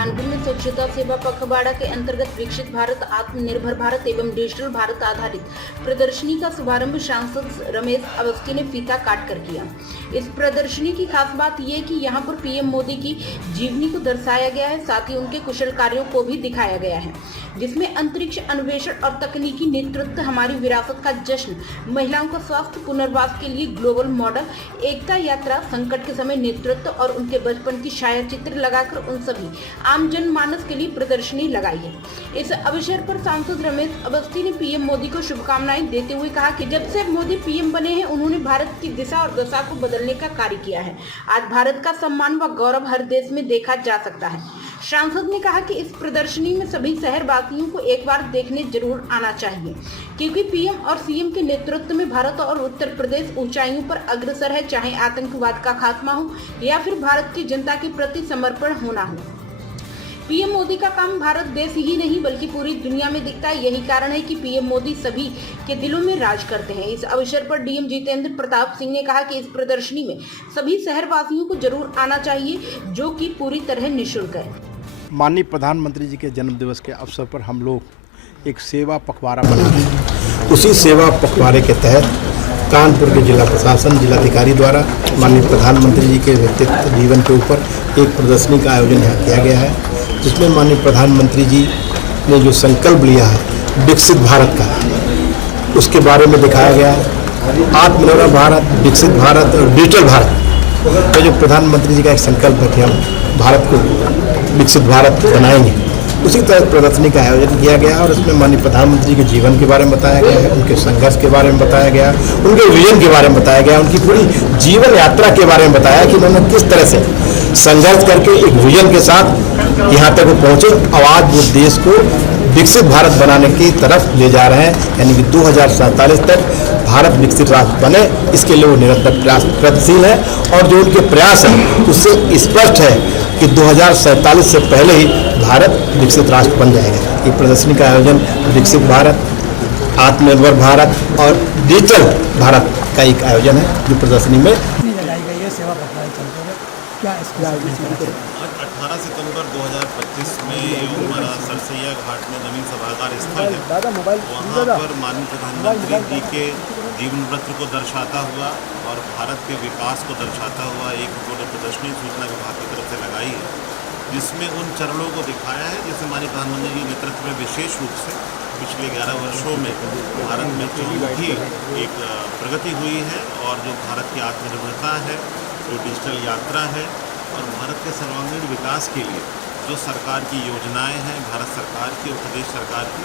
कानपुर में स्वच्छता सेवा पखवाड़ा के अंतर्गत विकसित भारत, आत्मनिर्भर भारत एवं डिजिटल भारत आधारित प्रदर्शनी का शुभारंभ सांसद रमेश अवस्थी ने फीता काट कर किया। इस प्रदर्शनी की खास बात ये कि यहाँ पर पीएम मोदी की जीवनी को दर्शाया गया है, साथ ही उनके कुशल कार्यों को भी दिखाया गया है, जिसमें अंतरिक्ष अन्वेषण और तकनीकी नेतृत्व, हमारी विरासत का जश्न, महिलाओं का स्वास्थ्य पुनर्वास के लिए ग्लोबल मॉडल, एकता यात्रा, संकट के समय नेतृत्व और उनके बचपन की छायाचित्र लगाकर उन सभी आम जनमानस के लिए प्रदर्शनी लगाई है। इस अवसर पर सांसद रमेश अवस्थी ने पीएम मोदी को शुभकामनाएं देते हुए कहा कि जब से मोदी पीएम बने हैं उन्होंने भारत की दिशा और दशा को बदलने का कार्य किया है। आज भारत का सम्मान व गौरव हर देश में देखा जा सकता है। सांसद ने कहा कि इस प्रदर्शनी में सभी शहरवासियों को एक बार देखने जरूर आना चाहिए, क्योंकि पीएम और सीएम के नेतृत्व में भारत और उत्तर प्रदेश ऊंचाइयों पर अग्रसर है, चाहे आतंकवाद का खात्मा हो या फिर भारत की जनता के प्रति समर्पण होना हो। पीएम मोदी का काम भारत देश ही नहीं बल्कि पूरी दुनिया में दिखता है। यही कारण है कि पीएम मोदी सभी के दिलों में राज करते हैं। इस अवसर पर डीएम जितेंद्र प्रताप सिंह ने कहा कि इस प्रदर्शनी में सभी शहरवासियों को जरूर आना चाहिए, जो कि पूरी तरह निःशुल्क है। माननीय प्रधानमंत्री जी के जन्म दिवस के अवसर पर हम लोग एक सेवा पखवाड़ा बना है। उसी सेवा पखवाड़े के तहत कानपुर के जिला प्रशासन, जिलाधिकारी द्वारा माननीय प्रधानमंत्री जी के व्यक्तित्व जीवन के ऊपर एक प्रदर्शनी का आयोजन यहाँ किया गया है, जिसमें माननीय प्रधानमंत्री जी ने जो संकल्प लिया है विकसित भारत का, उसके बारे में दिखाया गया है। आत्मनिर्भर भारत, विकसित भारत और डिजिटल भारत, तो जो प्रधानमंत्री जी का एक संकल्प है कि हम भारत को विकसित भारत बनाएंगे, उसी तरह प्रदर्शनी का आयोजन किया गया और उसमें माननीय प्रधानमंत्री के जीवन के बारे में बताया गया है, उनके संघर्ष के बारे में बताया गया, उनके विजन के बारे में बताया गया, उनकी पूरी जीवन यात्रा के बारे में बताया कि उन्होंने किस तरह से संघर्ष करके एक विजन के साथ यहाँ तक वो पहुँचे और आज वो देश को विकसित भारत बनाने की तरफ ले जा रहे हैं, यानी कि 2047 तक भारत विकसित राष्ट्र बने, इसके लिए वो निरंतर प्रयत्नशील है। और जो उनके प्रयास हैं उससे स्पष्ट है कि 2047 से पहले ही भारत विकसित राष्ट्र बन जाएगा। ये प्रदर्शनी का आयोजन विकसित भारत, आत्मनिर्भर भारत और डिजिटल भारत का एक आयोजन है, जो प्रदर्शनी में लगाई गई है। सेवा पखवाड़े चलते हुए क्या इसका आज 18 सितंबर 2025 में हमारा सरसैया घाट में जमीन सभागार स्थल है, वहाँ पर माननीय प्रधानमंत्री जी के जीवन वृत्त को दर्शाता हुआ और भारत के विकास को दर्शाता हुआ एक फोटो प्रदर्शनी सूचना विभाग की तरफ से लगाई है, जिसमें उन चरणों को दिखाया है जिससे माननीय प्रधानमंत्री जी के नेतृत्व में विशेष रूप से पिछले 11 वर्षों में भारत में चौमुखी एक प्रगति हुई है और जो भारत की आत्मनिर्भरता है, जो डिजिटल यात्रा है और भारत के सर्वांगीण विकास के लिए जो सरकार की योजनाएं हैं, भारत सरकार की और प्रदेश सरकार की,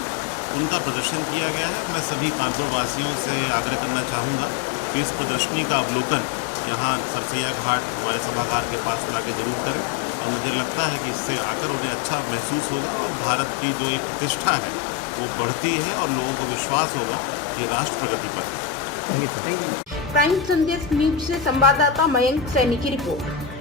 उनका प्रदर्शन किया गया है। मैं सभी कानपुर वासियों से आग्रह करना चाहूँगा कि इस प्रदर्शनी का अवलोकन यहाँ सरसैया घाट हमारे सभागार के पास ला के जरूर करें और मुझे लगता है कि इससे आकर उन्हें अच्छा महसूस होगा और भारत की जो एक प्रतिष्ठा है वो बढ़ती है और लोगों को विश्वास होगा कि राष्ट्र प्रगति पर है। प्राइम संदेश न्यूज से संवाददाता मयंक सैनी की रिपोर्ट।